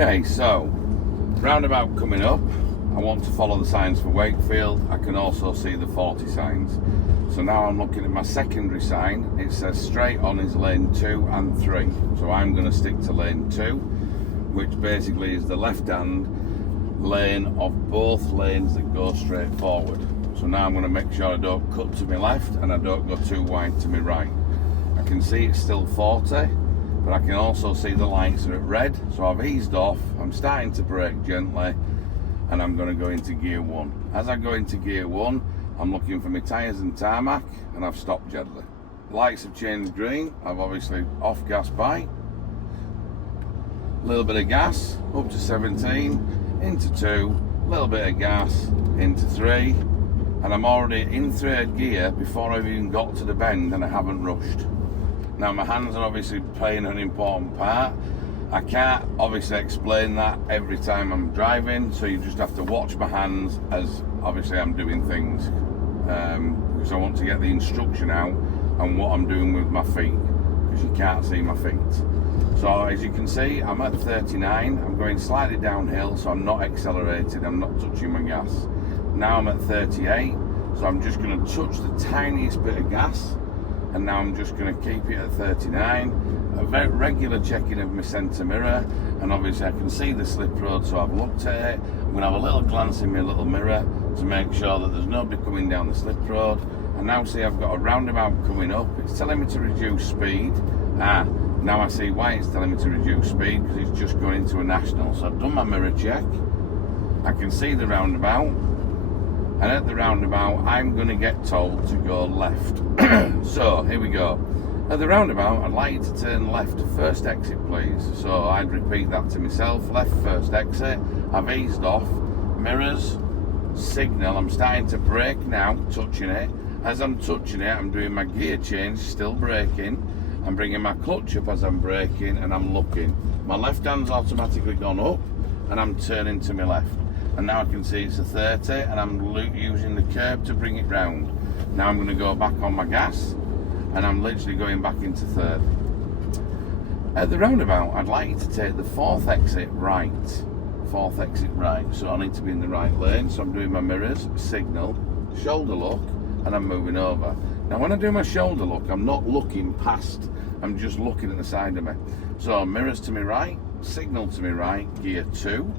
Okay, so roundabout coming up. I want to follow the signs for Wakefield. I can also see the 40 signs. So now I'm looking at my secondary sign. It says straight on is lane 2 and 3. So I'm going to stick to lane 2, which basically is the left-hand lane of both lanes that go straight forward. So now I'm going to make sure I don't cut to my left and I don't go too wide to my right. I can see it's still 40, but I can also see the lights are at red. So I've eased off. I'm starting to brake gently, and I'm going to go into gear 1. As I go into gear 1, I'm looking for my tyres and tarmac, and I've stopped gently. Lights have changed green. I've obviously off gas bike. A little bit of gas, up to 17, into 2, a little bit of gas, into 3, and I'm already in third gear before I've even got to the bend, and I haven't rushed. Now my hands are obviously playing an important part. I can't obviously explain that every time I'm driving, so you just have to watch my hands as obviously I'm doing things, because I want to get the instruction out on what I'm doing with my feet, because you can't see my feet. So as you can see, I'm at 39, I'm going slightly downhill, so I'm not accelerating, I'm not touching my gas. Now I'm at 38, so I'm just going to touch the tiniest bit of gas, and now I'm just going to keep it at 39. A very regular checking of my centre mirror, and obviously I can see the slip road, so I've looked at it. I'm going to have a little glance in my little mirror to make sure that there's nobody coming down the slip road. And now see I've got a roundabout coming up. It's telling me to reduce speed. Now I see why it's telling me to reduce speed, because it's just going into a national. So I've done my mirror check. I can see the roundabout, and at the roundabout I'm going to get told to go left. So here we go. At the roundabout, I'd like you to turn left, first exit please. So I'd repeat that to myself, left, first exit. I've eased off, mirrors, signal, I'm starting to brake now, touching it. As I'm touching it, I'm doing my gear change, still braking. I'm bringing my clutch up as I'm braking, and I'm looking. My left hand's automatically gone up, and I'm turning to my left. And now I can see it's a 30, and I'm using the curb to bring it round. Now I'm going to go back on my gas, and I'm literally going back into third. At the roundabout, I'd like you to take the fourth exit right. Fourth exit right, so I need to be in the right lane. So I'm doing my mirrors, signal, shoulder look, and I'm moving over. Now when I do my shoulder look, I'm not looking past, I'm just looking at the side of me. So mirrors to my right, signal to my right, gear 2.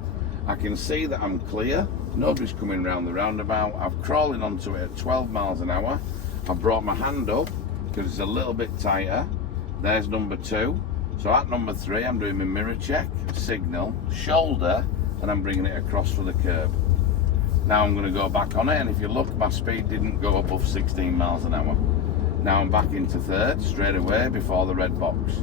I can see that I'm clear, nobody's coming round the roundabout. I'm crawling onto it at 12 miles an hour. I've brought my hand up because it's a little bit tighter. There's number 2. So at number 3, I'm doing my mirror check, signal, shoulder, and I'm bringing it across for the curb. Now I'm going to go back on it, and if you look, my speed didn't go above 16 miles an hour. Now I'm back into third straight away before the red box.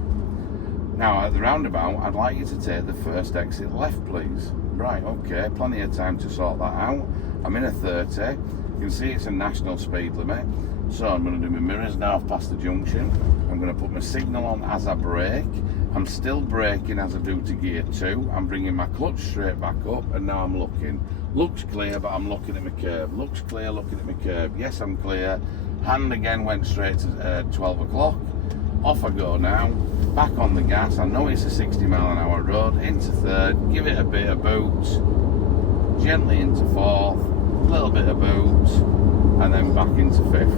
Now at the roundabout, I'd like you to take the first exit left please. Right, okay, plenty of time to sort that out. I'm in a 30, you can see it's a national speed limit. So I'm going to do my mirrors now, I've passed the junction. I'm going to put my signal on as I brake. I'm still braking as I do to gear 2. I'm bringing my clutch straight back up, and now I'm looking. Looks clear, but I'm looking at my curb. Looks clear, looking at my curb. Yes, I'm clear. Hand again went straight to 12 o'clock. Off I go now. Back on the gas. I know it's a 60 mile an hour road. Into third. Give it a bit of boot. Gently into fourth. A little bit of boot. And then back into fifth.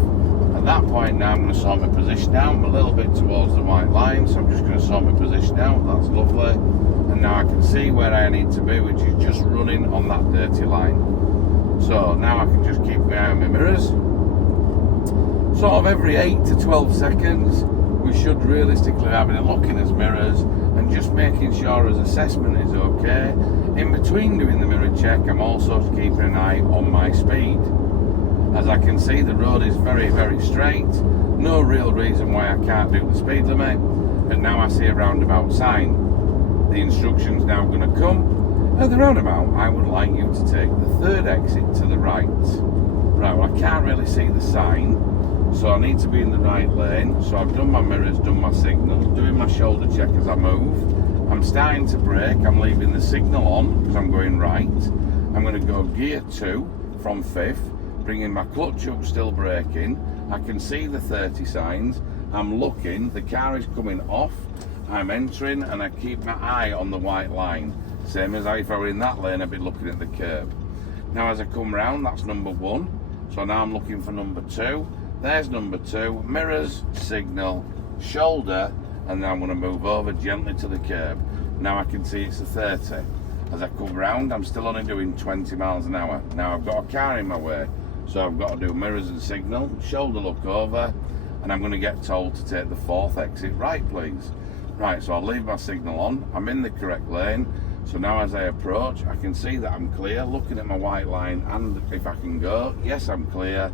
At that point now I'm going to sort my position out. I'm a little bit towards the white line, so I'm just going to sort my position out. That's lovely. And now I can see where I need to be, which is just running on that dirty line. So now I can just keep my eye on my mirrors. Sort of every 8 to 12 seconds, we should realistically be having a look in his mirrors and just making sure his assessment is okay. In between doing the mirror check, I'm also keeping an eye on my speed. As I can see, the road is very, very straight. No real reason why I can't do the speed limit. And now I see a roundabout sign. The instruction's now going to come. At the roundabout, I would like you to take the third exit to the right. Right, well, I can't really see the sign, so I need to be in the right lane. So I've done my mirrors, done my signal, doing my shoulder check as I move. I'm starting to brake. I'm leaving the signal on because I'm going right. I'm going to go gear 2 from 5th. Bringing my clutch up, still braking. I can see the 30 signs. I'm looking, the car is coming off. I'm entering, and I keep my eye on the white line. Same as if I were in that lane, I'd be looking at the curb. Now as I come round, that's number 1. So now I'm looking for number 2. There's number 2, mirrors, signal, shoulder, and now I'm going to move over gently to the curb. Now I can see it's a 30. As I come round, I'm still only doing 20 miles an hour. Now I've got a car in my way, so I've got to do mirrors and signal, shoulder look over, and I'm going to get told to take the 4th exit right, please. Right, so I'll leave my signal on, I'm in the correct lane, so now as I approach, I can see that I'm clear, looking at my white line, and if I can go, yes, I'm clear.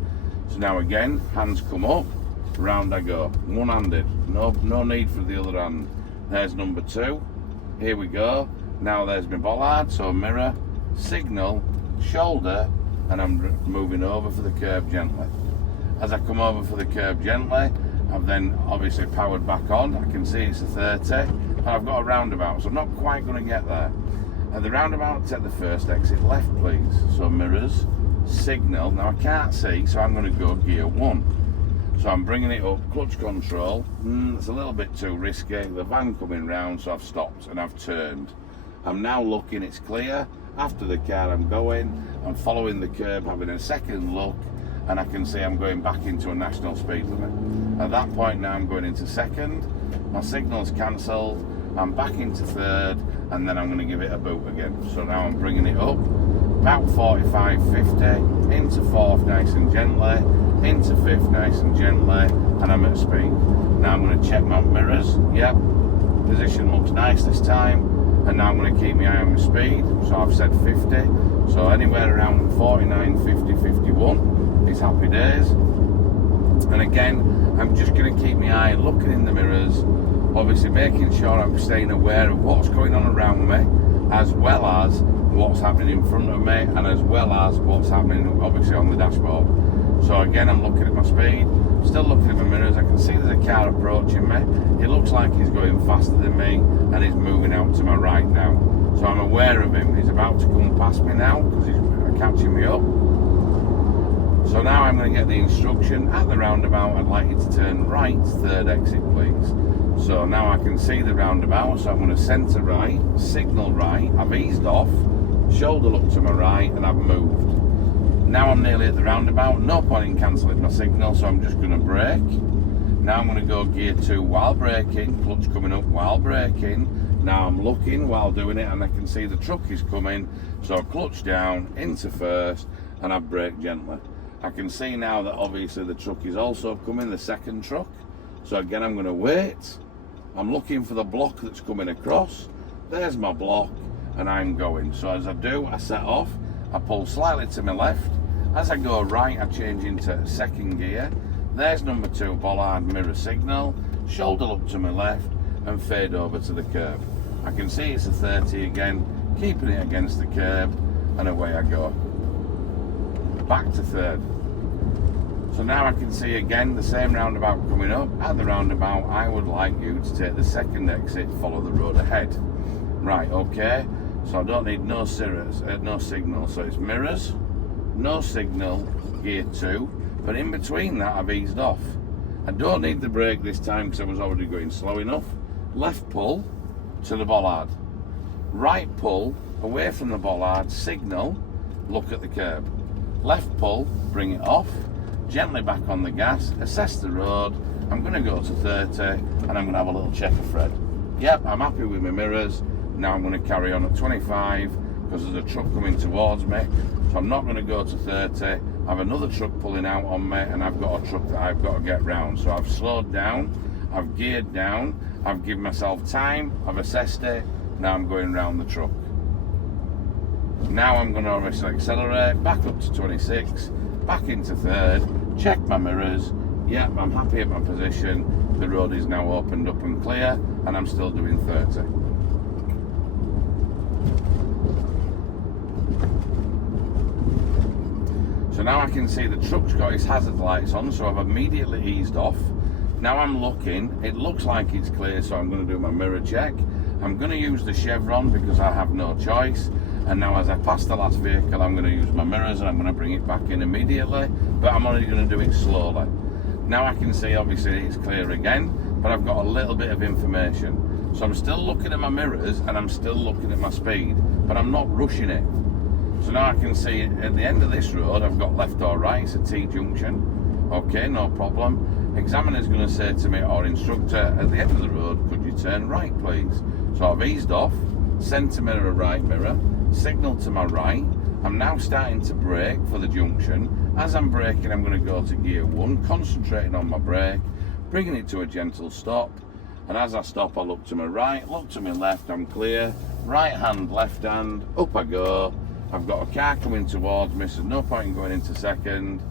So now again, hands come up, round I go, one-handed, no need for the other hand. There's number 2, here we go. Now there's my bollard, so mirror, signal, shoulder, and I'm moving over for the curb gently. As I come over for the curb gently, I've then obviously powered back on. I can see it's a 30, and I've got a roundabout, so I'm not quite going to get there. At the roundabout, take the 1st exit left, please. So mirrors, signal. Now I can't see, so I'm going to go gear 1. So I'm bringing it up, clutch control. It's a little bit too risky. The van coming round, so I've stopped and I've turned. I'm now looking, it's clear. After the car I'm going, I'm following the curb, having a second look, and I can see I'm going back into a national speed limit. At that point now I'm going into 2nd, my signal's cancelled, I'm back into 3rd, and then I'm going to give it a boot again. So now I'm bringing it up, about 45, 50, into 4th nice and gently, into 5th nice and gently, and I'm at speed. Now I'm going to check my mirrors, yep, position looks nice this time. And now I'm going to keep my eye on my speed, so I've said 50, so anywhere around 49, 50, 51 is happy days. And again, I'm just going to keep my eye looking in the mirrors, obviously making sure I'm staying aware of what's going on around me, as well as what's happening in front of me, and as well as what's happening obviously on the dashboard. So again, I'm looking at my speed, still looking at my mirrors. I can see there's a car approaching me. It looks like he's going faster than me, and he's moving out to my right now. So I'm aware of him. He's about to come past me now because he's catching me up. So now I'm going to get the instruction at the roundabout. I'd like you to turn right, 3rd exit, please. So now I can see the roundabout, so I'm going to centre right, signal right. I've eased off, shoulder look to my right, and I've moved. Now I'm nearly at the roundabout, no point in cancelling my signal, so I'm just going to brake. Now I'm going to go gear 2 while braking, clutch coming up while braking. Now I'm looking while doing it, and I can see the truck is coming, so clutch down into 1st, and I brake gently. I can see now that obviously the truck is also coming, the 2nd truck. So again, I'm going to wait. I'm looking for the block that's coming across. There's my block, and I'm going. So as I do, I set off, I pull slightly to my left. As I go right, I change into 2nd gear. There's number 2 bollard, mirror signal, shoulder look to my left, and fade over to the curb. I can see it's a 30 again, keeping it against the curb, and away I go. Back to 3rd. So now I can see again the same roundabout coming up. At the roundabout, I would like you to take the 2nd exit, follow the road ahead. Right, okay. So I don't need no signal. So it's mirrors, no signal, gear 2. But in between that, I've eased off. I don't need the brake this time because I was already going slow enough. Left pull to the bollard. Right pull away from the bollard, signal, look at the curb. Left pull, bring it off. Gently back on the gas, assess the road. I'm going to go to 30, and I'm going to have a little check of Fred. Yep, I'm happy with my mirrors. Now I'm going to carry on at 25 because there's a truck coming towards me. So I'm not going to go to 30. I have another truck pulling out on me, and I've got a truck that I've got to get round. So I've slowed down, I've geared down, I've given myself time, I've assessed it. Now I'm going round the truck. Now I'm going to obviously accelerate, back up to 26, back into 3rd, check my mirrors. Yep, I'm happy at my position. The road is now opened up and clear, and I'm still doing 30. So now I can see the truck's got its hazard lights on, so I've immediately eased off. Now I'm looking, it looks like it's clear, so I'm going to do my mirror check. I'm going to use the chevron because I have no choice. And now as I pass the last vehicle, I'm going to use my mirrors and I'm going to bring it back in immediately, but I'm only going to do it slowly. Now I can see obviously it's clear again, but I've got a little bit of information. So I'm still looking at my mirrors and I'm still looking at my speed, but I'm not rushing it. So now I can see at the end of this road, I've got left or right, it's a T-junction. Okay, no problem. Examiner's going to say to me, or instructor, at the end of the road, could you turn right, please? So I've eased off, centre mirror, right mirror, signal to my right. I'm now starting to brake for the junction. As I'm braking, I'm going to go to gear 1, concentrating on my brake, bringing it to a gentle stop. And as I stop, I look to my right, look to my left, I'm clear. Right hand, left hand, up I go. I've got a car coming towards me, so no point in going into second.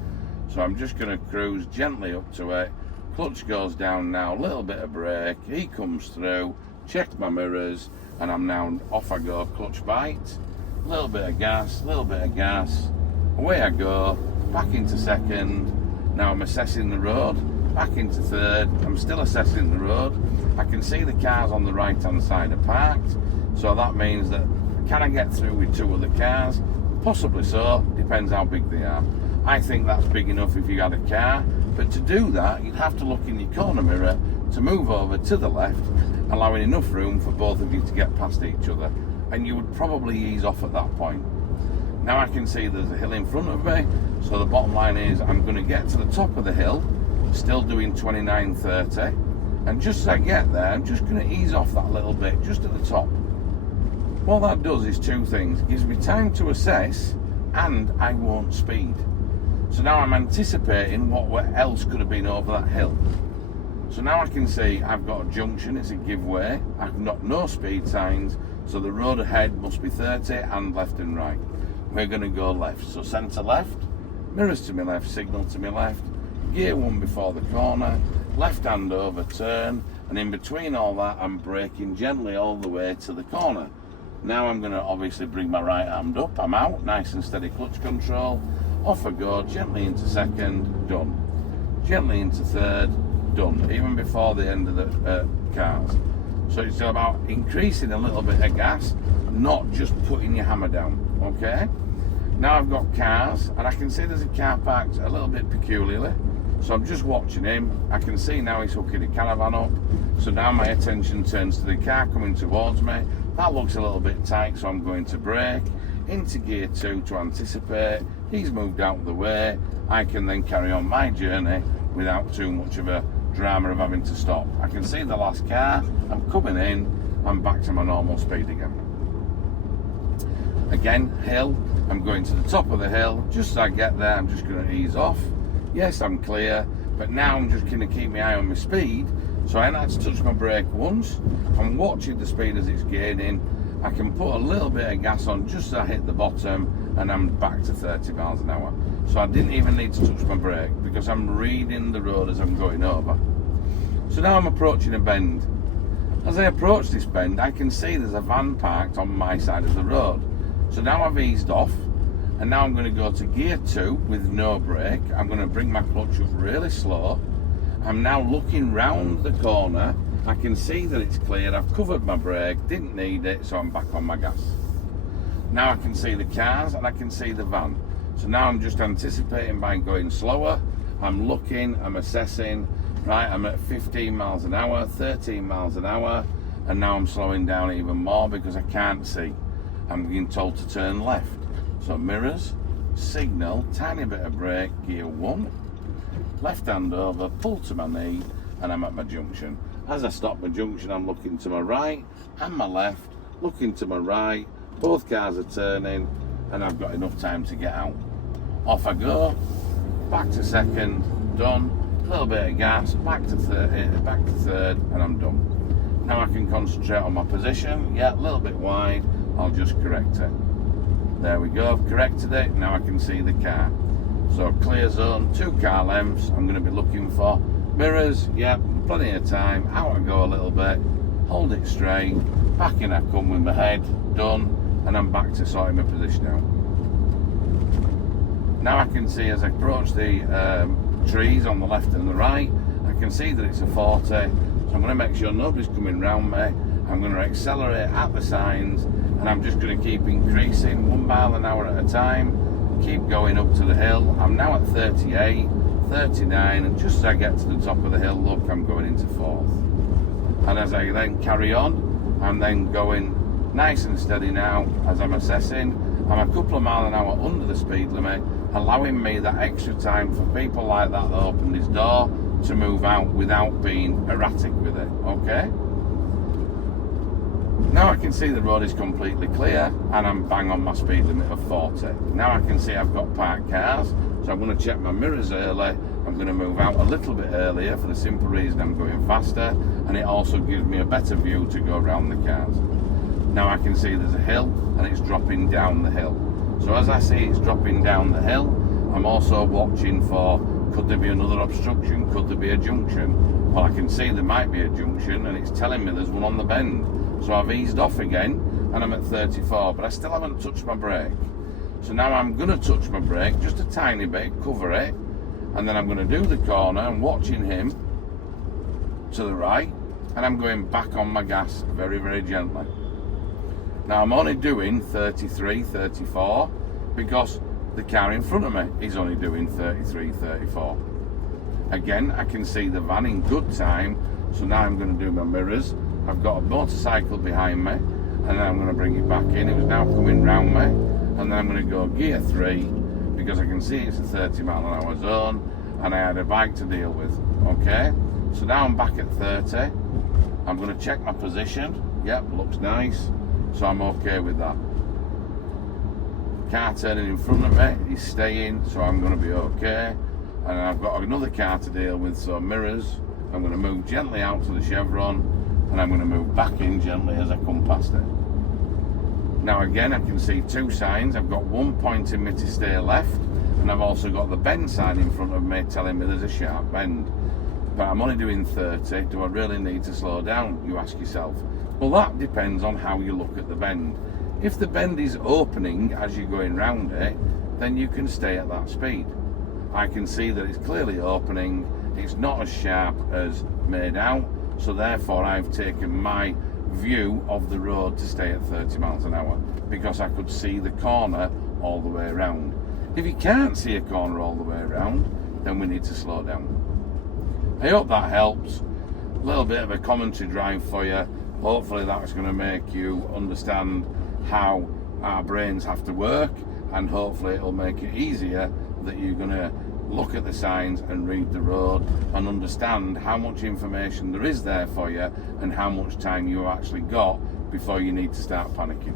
So I'm just going to cruise gently up to it. Clutch goes down now, little bit of brake. He comes through, checked my mirrors, and I'm now off I go, clutch bite. Little bit of gas, away I go, back into second. Now I'm assessing the road, back into third. I'm still assessing the road. I can see the cars on the right hand side are parked, so that means that can I get through with 2 other cars? Possibly so, depends how big they are. I think that's big enough if you had a car, but to do that you'd have to look in your corner mirror to move over to the left, allowing enough room for both of you to get past each other, and you would probably ease off at that point. Now I can see there's a hill in front of me, so the bottom line is I'm going to get to the top of the hill, still doing 29-30, and just as I get there, I'm just going to ease off that little bit, just at the top. What that does is 2 things. It gives me time to assess, and I won't speed. So now I'm anticipating what else could have been over that hill. So now I can see I've got a junction, it's a give way. I've got no speed signs, so the road ahead must be 30 and left and right. We're going to go left. So centre left, mirrors to my left, signal to my left, gear 1 before the corner, left hand over turn, and in between all that I'm braking gently all the way to the corner. Now I'm going to obviously bring my right hand up, I'm out, nice and steady clutch control, off I go, gently into second, done. Gently into third, done, even before the end of the cars. So it's about increasing a little bit of gas, not just putting your hammer down, okay? Now I've got cars, and I can see there's a car parked a little bit peculiarly. So I'm just watching him. I can see now he's hooking the caravan up. So now my attention turns to the car coming towards me. That looks a little bit tight, so I'm going to brake, into gear 2 to anticipate. He's moved out of the way. I can then carry on my journey without too much of a drama of having to stop. I can see the last car, I'm coming in, I'm back to my normal speed again. Again, hill, I'm going to the top of the hill. Just as I get there, I'm just going to ease off. Yes, I'm clear, but now I'm just going to keep my eye on my speed. So I had to touch my brake once. I'm watching the speed as it's gaining. I can put a little bit of gas on just as I hit the bottom, and I'm back to 30 miles an hour. So I didn't even need to touch my brake because I'm reading the road as I'm going over. So now I'm approaching a bend. As I approach this bend, I can see there's a van parked on my side of the road. So now I've eased off, and now I'm going to go to gear 2 with no brake. I'm going to bring my clutch up really slow. I'm now looking round the corner. I can see that it's clear. I've covered my brake, didn't need it, so I'm back on my gas. Now I can see the cars and I can see the van. So now I'm just anticipating by going slower. I'm looking, I'm assessing. Right, I'm at 15 miles an hour, 13 miles an hour, and now I'm slowing down even more because I can't see. I'm being told to turn left. So mirrors, signal, tiny bit of brake, gear 1, left hand over, pull to my knee, and I'm at my junction. As I stop my junction, I'm looking to my right and my left, looking to my right, both cars are turning, and I've got enough time to get out. Off I go, back to second, done, a little bit of gas, back to third, and I'm done. Now I can concentrate on my position. Yeah, a little bit wide, I'll just correct it. There we go, I've corrected it, now I can see the car. So clear zone, 2 car lengths, I'm going to be looking for. Mirrors, yeah, plenty of time, out I go a little bit, hold it straight, back in I come with my head, done, and I'm back to sorting my position out. Now I can see as I approach the trees on the left and the right, I can see that it's a 40, so I'm going to make sure nobody's coming round me. I'm going to accelerate at the signs, and I'm just going to keep increasing 1 mile an hour at a time, keep going up to the hill. I'm now at 38, 39, and just as I get to the top of the hill, look, I'm going into 4th. And as I then carry on, I'm then going nice and steady now as I'm assessing. I'm a couple of miles an hour under the speed limit, allowing me that extra time for people like that opened his door to move out without being erratic with it, okay? Now I can see the road is completely clear and I'm bang on my speed limit of 40. Now I can see I've got parked cars, so I'm going to check my mirrors early. I'm going to move out a little bit earlier for the simple reason I'm going faster, and it also gives me a better view to go around the cars. Now I can see there's a hill and it's dropping down the hill. So as I see it's dropping down the hill, I'm also watching for, could there be another obstruction? Could there be a junction? Well, I can see there might be a junction and it's telling me there's one on the bend. So I've eased off again and I'm at 34, but I still haven't touched my brake. So now I'm going to touch my brake just a tiny bit, cover it, and then I'm going to do the corner and watching him to the right, and I'm going back on my gas very, very gently. Now I'm only doing 33, 34 because the car in front of me is only doing 33, 34. Again, I can see the van in good time, so now I'm going to do my mirrors. I've got a motorcycle behind me, and then I'm going to bring it back in. It was now coming round me, and then I'm going to go gear 3 because I can see it's a 30 mile an hour zone and I had a bike to deal with. Okay, so now I'm back at 30. I'm going to check my position. Yep, looks nice, so I'm okay with that. Car turning in front of me is staying, so I'm going to be okay. And I've got another car to deal with, so mirrors. I'm going to move gently out to the chevron, and I'm going to move back in gently as I come past it. Now again, I can see 2 signs. I've got one pointing me to stay left, and I've also got the bend sign in front of me telling me there's a sharp bend. But I'm only doing 30. Do I really need to slow down, you ask yourself? Well, that depends on how you look at the bend. If the bend is opening as you're going round it, then you can stay at that speed. I can see that it's clearly opening. It's not as sharp as made out, so therefore I've taken my view of the road to stay at 30 miles an hour because I could see the corner all the way around. If you can't see a corner all the way around, then we need to slow down. I hope that helps. A little bit of a commentary drive for you. Hopefully that's going to make you understand how our brains have to work, and hopefully it'll make it easier that you're going to look at the signs and read the road and understand how much information there is there for you and how much time you've actually got before you need to start panicking.